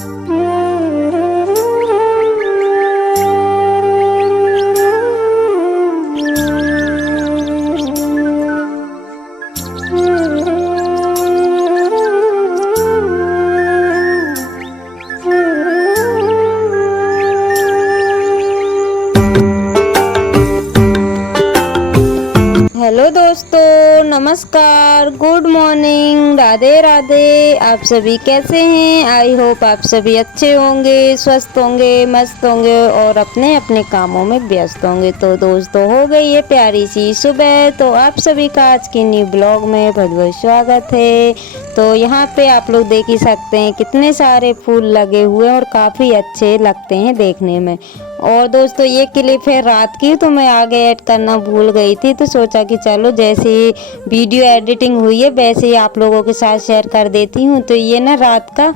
Hello दोस्तों, नमस्कार, good morning, Radhe Radhe. आप सभी कैसे हैं? आई होप आप सभी अच्छे होंगे, स्वस्थ होंगे, मस्त होंगे और अपने अपने कामों में व्यस्त होंगे। तो दोस्तों, हो गई है प्यारी सी सुबह। तो आप सभी का आज की न्यू ब्लॉग में बहुत बहुत स्वागत है। तो यहाँ पे आप लोग देख ही सकते हैं कितने सारे फूल लगे हुए हैं और काफ़ी अच्छे लगते हैं देखने में। और दोस्तों, ये क्लिप है रात की, तो मैं आगे ऐड करना भूल गई थी, तो सोचा कि चलो जैसे वीडियो एडिटिंग हुई है वैसे ही आप लोगों के साथ शेयर कर देती हूँ। तो ये ना रात का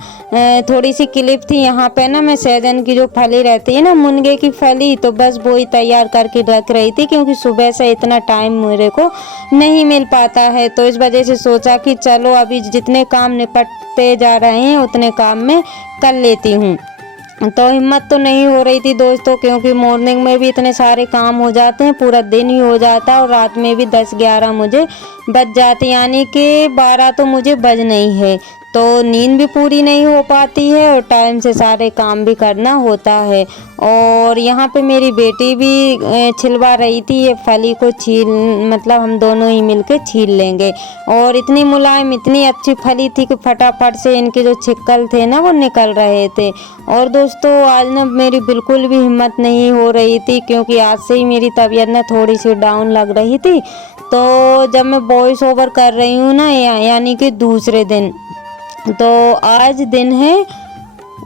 थोड़ी सी क्लिप थी। यहाँ पे ना मैं सहजन की जो फली रहती है ना, मुनगे की फली, तो बस वो ही तैयार करके रख रही थी, क्योंकि सुबह से इतना टाइम मेरे को नहीं मिल पाता है। तो इस वजह से सोचा कि चलो अभी जितने काम निपटते जा रहे हैं उतने काम में कर लेती हूँ। तो हिम्मत तो नहीं हो रही थी दोस्तों, क्योंकि मॉर्निंग में भी इतने सारे काम हो जाते हैं, पूरा दिन ही हो जाता है और रात में भी 10-11 मुझे बज जाते, यानी कि 12 तो मुझे बज नहीं है। तो नींद भी पूरी नहीं हो पाती है और टाइम से सारे काम भी करना होता है। और यहाँ पे मेरी बेटी भी छिलवा रही थी ये फली को, छील मतलब हम दोनों ही मिलके छील लेंगे। और इतनी मुलायम, इतनी अच्छी फली थी कि फटाफट से इनके जो छिक्कल थे ना वो निकल रहे थे। और दोस्तों, आज ना मेरी बिल्कुल भी हिम्मत नहीं हो रही थी, क्योंकि आज से ही मेरी तबीयत ना थोड़ी सी डाउन लग रही थी। तो जब मैं वॉइस ओवर कर रही हूँ ना, यानी कि दूसरे दिन, तो आज दिन है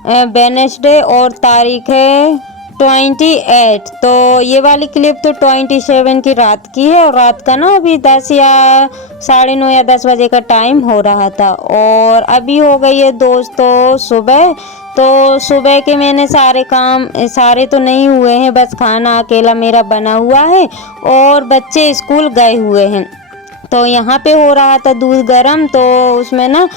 वेडनेसडे और तारीख है 28। तो ये वाली क्लिप तो 27 की रात की है और रात का ना अभी 10 या 9:30 या 10 बजे का टाइम हो रहा था। और अभी हो गई है दोस्तों सुबह। तो सुबह के मैंने सारे काम, सारे तो नहीं हुए हैं, बस खाना अकेला मेरा बना हुआ है और बच्चे स्कूल गए हुए हैं। तो यहाँ पे हो रहा था दूध गरम, तो उसमें ना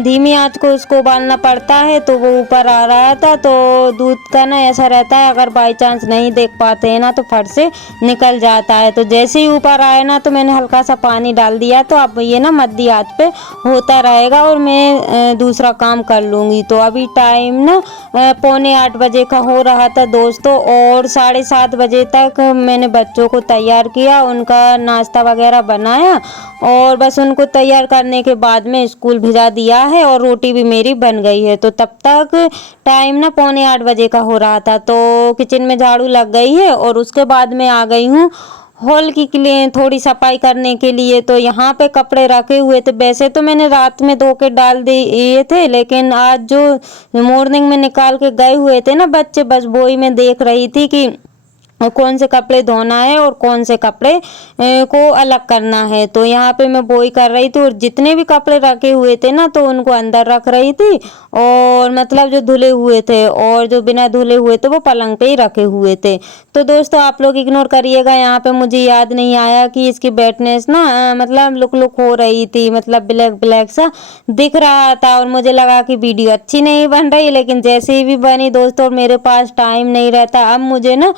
धीमी आंच को उसको उबालना पड़ता है, तो वो ऊपर आ रहा था। तो दूध का ना ऐसा रहता है, अगर बाई चांस नहीं देख पाते हैं ना तो फट से निकल जाता है। तो जैसे ही ऊपर आया ना तो मैंने हल्का सा पानी डाल दिया। तो अब ये ना मध्य आंच पे होता रहेगा और मैं दूसरा काम कर लूँगी। तो अभी टाइम ना 7:45 बजे का हो रहा था दोस्तों, और 7:30 बजे तक मैंने बच्चों को तैयार किया, उनका नाश्ता वगैरह बनाया और बस उनको तैयार करने के बाद में स्कूल भिजा दिया है और रोटी भी मेरी बन गई है। तो तब तक टाइम ना 7:45 बजे का हो रहा था। तो किचन में झाड़ू लग गई है और उसके बाद में आ गई हूँ हॉल की लिए थोड़ी सफाई करने के लिए। तो यहाँ पे कपड़े रखे हुए थे, वैसे तो मैंने रात में धो के डाल दिए थे, लेकिन आज जो मॉर्निंग में निकाल के गए हुए थे ना बच्चे, बस वो ही मैं देख रही थी कि और कौन से कपड़े धोना है और कौन से कपड़े को अलग करना है। तो यहाँ पे मैं वो ही कर रही थी और जितने भी कपड़े रखे हुए थे ना तो उनको अंदर रख रही थी, और मतलब जो धुले हुए थे और जो बिना धुले हुए थे वो पलंग पे ही रखे हुए थे। तो दोस्तों, आप लोग इग्नोर करिएगा, यहाँ पे मुझे याद नहीं आया कि इसकी ब्राइटनेस ना मतलब लुक लुक हो रही थी, मतलब ब्लैक ब्लैक सा दिख रहा था और मुझे लगा कि वीडियो अच्छी नहीं बन रही। लेकिन जैसे ही भी बनी दोस्तों, मेरे पास टाइम नहीं रहता, अब मुझे ना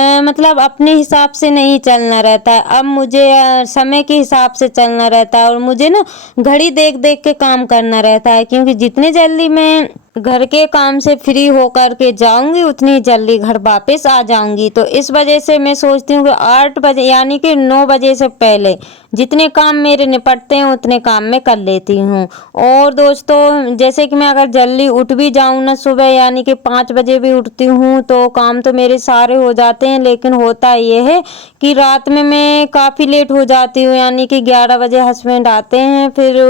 मतलब अपने हिसाब से नहीं चलना रहता है, अब मुझे समय के हिसाब से चलना रहता है और मुझे ना घड़ी देख देख के काम करना रहता है, क्योंकि जितने जल्दी मैं घर के काम से फ्री होकर के जाऊंगी उतनी जल्दी घर वापस आ जाऊंगी। तो इस वजह से मैं सोचती हूँ कि 8 बजे यानी कि 9 बजे से पहले जितने काम मेरे निपटते हैं उतने काम मैं कर लेती हूँ। और दोस्तों, जैसे कि मैं अगर जल्दी उठ भी जाऊँ ना सुबह, यानी कि 5 बजे भी उठती हूँ, तो काम तो मेरे सारे हो जाते हैं। लेकिन होता ये है कि रात में मैं काफ़ी लेट हो जाती हूँ, यानी कि 11 बजे हस्बैंड आते हैं, फिर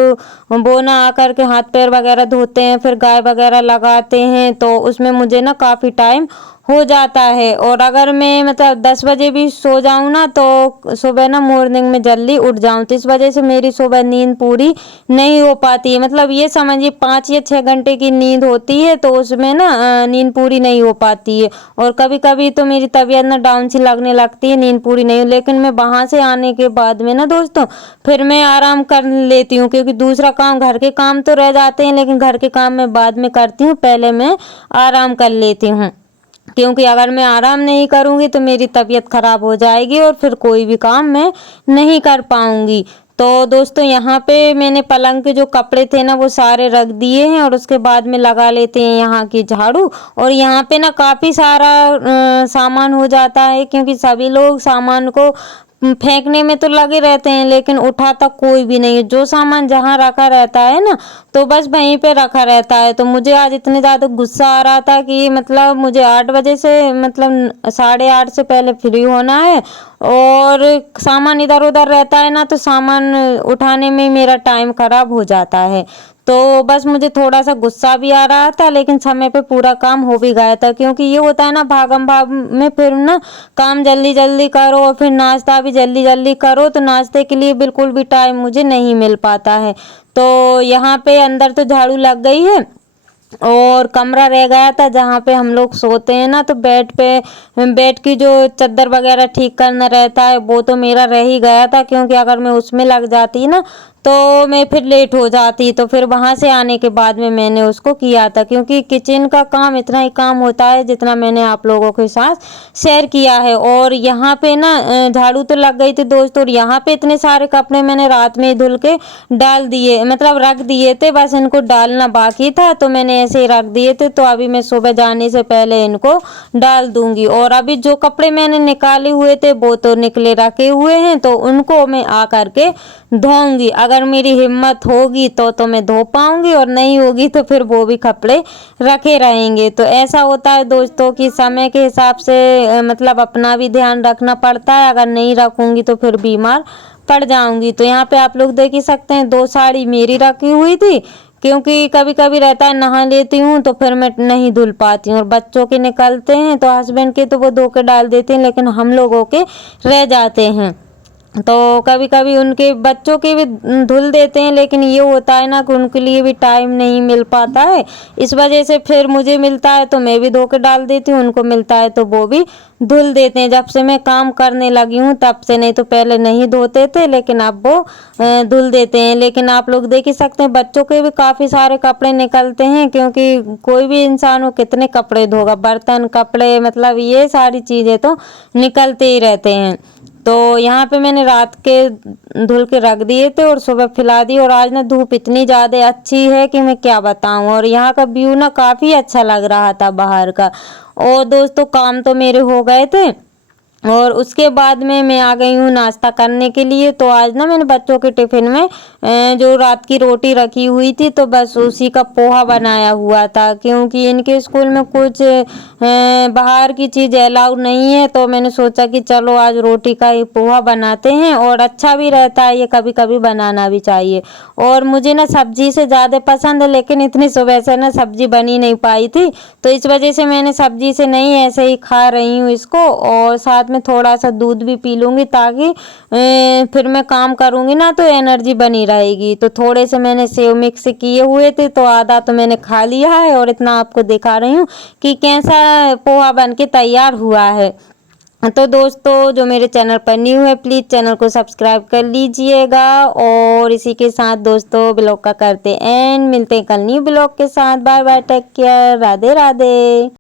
वो ना आकर के हाथ पैर वगैरह धोते हैं, फिर गाय वगैरह लगाते हैं, तो उसमें मुझे ना काफ़ी टाइम हो जाता है। और अगर मैं मतलब 10 बजे भी सो जाऊँ ना तो सुबह ना मॉर्निंग में जल्दी उठ जाऊँ, तो इस वजह से मेरी सुबह नींद पूरी नहीं हो पाती है। मतलब ये समझिए 5 या 6 घंटे की नींद होती है, तो उसमें ना नींद पूरी नहीं हो पाती है। और कभी-कभी तो मेरी तबीयत ना डाउन सी लगने लगती है, नींद पूरी नहीं, लेकिन मैं वहाँ से आने के बाद में ना दोस्तों फिर मैं आराम कर लेती हूँ, क्योंकि दूसरा काम, घर के काम तो रह जाते हैं, लेकिन घर के काम मैं बाद में करती हूँ, पहले मैं आराम कर लेती हूँ। क्योंकि अगर मैं आराम नहीं करूँगी तो मेरी तबीयत खराब हो जाएगी और फिर कोई भी काम मैं नहीं कर पाऊँगी। तो दोस्तों यहाँ पे मैंने पलंग के जो कपड़े थे ना वो सारे रख दिए हैं, और उसके बाद में लगा लेते हैं यहाँ की झाड़ू। और यहाँ पे ना काफ़ी सारा सामान हो जाता है, क्योंकि सभी लोग सामान को फेंकने में तो लगे रहते हैं, लेकिन उठाता कोई भी नहीं है। जो सामान जहाँ रखा रहता है ना तो बस वहीं पे रखा रहता है। तो मुझे आज इतने ज़्यादा गुस्सा आ रहा था कि मतलब मुझे 8 बजे से मतलब 8:30 से पहले फ्री होना है, और सामान इधर उधर रहता है ना तो सामान उठाने में मेरा टाइम खराब हो जाता है। तो बस मुझे थोड़ा सा गुस्सा भी आ रहा था, लेकिन समय पे पूरा काम हो भी गया था, क्योंकि ये होता है ना भागम भाग में, फिर ना काम जल्दी जल्दी करो और फिर नाश्ता भी जल्दी जल्दी करो, तो नाश्ते के लिए बिल्कुल भी टाइम मुझे नहीं मिल पाता है। तो यहाँ पे अंदर तो झाड़ू लग गई है, और कमरा रह गया था जहाँ पे हम लोग सोते हैं ना, तो बेड की जो चादर वगैरह ठीक करना रहता है वो तो मेरा रह ही गया था, क्योंकि अगर मैं उसमें लग जाती ना तो मैं फिर लेट हो जाती। तो फिर वहाँ से आने के बाद में मैंने उसको किया था, क्योंकि किचन का काम इतना ही काम होता है जितना मैंने आप लोगों के साथ शेयर किया है। और यहाँ पे ना झाड़ू तो लग गई थी दोस्तों, और यहाँ पे इतने सारे कपड़े मैंने रात में धुल के डाल दिए, मतलब रख दिए थे, बस इनको डालना बाकी था, तो मैंने ऐसे ही रख दिए थे। तो अभी मैं सुबह जाने से पहले इनको डाल दूंगी। और अभी जो कपड़े मैंने निकाले हुए थे वो तो निकले रखे हुए हैं, तो उनको मैं आ करके धोऊंगी। अगर मेरी हिम्मत होगी तो मैं धो पाऊंगी, और नहीं होगी तो फिर वो भी कपड़े रखे रहेंगे। तो ऐसा होता है दोस्तों कि समय के हिसाब से मतलब अपना भी ध्यान रखना पड़ता है। अगर नहीं रखूंगी तो फिर बीमार पड़ जाऊंगी। तो यहाँ पे आप लोग देख ही सकते हैं 2 साड़ी मेरी रखी हुई थी, क्योंकि कभी कभी रहता है नहा लेती हूँ तो फिर मैं नहीं धुल पाती हूँ, और बच्चों के निकलते हैं तो हस्बैंड के तो वो धो के डाल देते हैं, लेकिन हम लोगों के रह जाते हैं। तो कभी कभी उनके बच्चों के भी धुल देते हैं, लेकिन ये होता है ना कि उनके लिए भी टाइम नहीं मिल पाता है। इस वजह से फिर मुझे मिलता है तो मैं भी धो के डाल देती हूँ, उनको मिलता है तो वो भी धुल देते हैं। जब से मैं काम करने लगी हूँ तब से, नहीं तो पहले नहीं धोते थे, लेकिन अब वो धुल देते हैं। लेकिन आप लोग देख ही सकते हैं बच्चों के भी काफ़ी सारे कपड़े निकलते हैं, क्योंकि कोई भी इंसान हो कितने कपड़े धोगा, बर्तन, कपड़े, मतलब ये सारी चीज़ें तो निकलते ही रहते हैं। तो यहाँ पे मैंने रात के धुल के रख दिए थे और सुबह फैला दी। और आज ना धूप इतनी ज़्यादा अच्छी है कि मैं क्या बताऊँ, और यहाँ का व्यू ना काफ़ी अच्छा लग रहा था बाहर का। और दोस्तों काम तो मेरे हो गए थे, और उसके बाद में मैं आ गई हूँ नाश्ता करने के लिए। तो आज ना मैंने बच्चों के टिफ़िन में जो रात की रोटी रखी हुई थी तो बस उसी का पोहा बनाया हुआ था, क्योंकि इनके स्कूल में कुछ बाहर की चीज़ अलाउड नहीं है। तो मैंने सोचा कि चलो आज रोटी का ही पोहा बनाते हैं, और अच्छा भी रहता है, ये कभी कभी बनाना भी चाहिए। और मुझे ना सब्जी से ज़्यादा पसंद है, लेकिन इतनी सुबह से ना सब्जी बनी नहीं पाई थी, तो इस वजह से मैंने सब्जी से नहीं, ऐसे ही खा रही हूँ इसको। और साथ में थोड़ा सा दूध भी पी लूँगी, ताकि फिर मैं काम करूँगी ना तो एनर्जी बनी रहेगी। तो थोड़े से मैंने सेव मिक्स किए हुए थे, तो आधा तो मैंने खा लिया है, और इतना आपको दिखा रही हूँ कि कैसा पोहा बन के तैयार हुआ है। तो दोस्तों जो मेरे चैनल पर न्यू है प्लीज़ चैनल को सब्सक्राइब कर लीजिएगा। और इसी के साथ दोस्तों ब्लॉग का करते एंड, मिलते हैं कल न्यू ब्लॉग के साथ। Bye bye, take care, Radhe Radhe.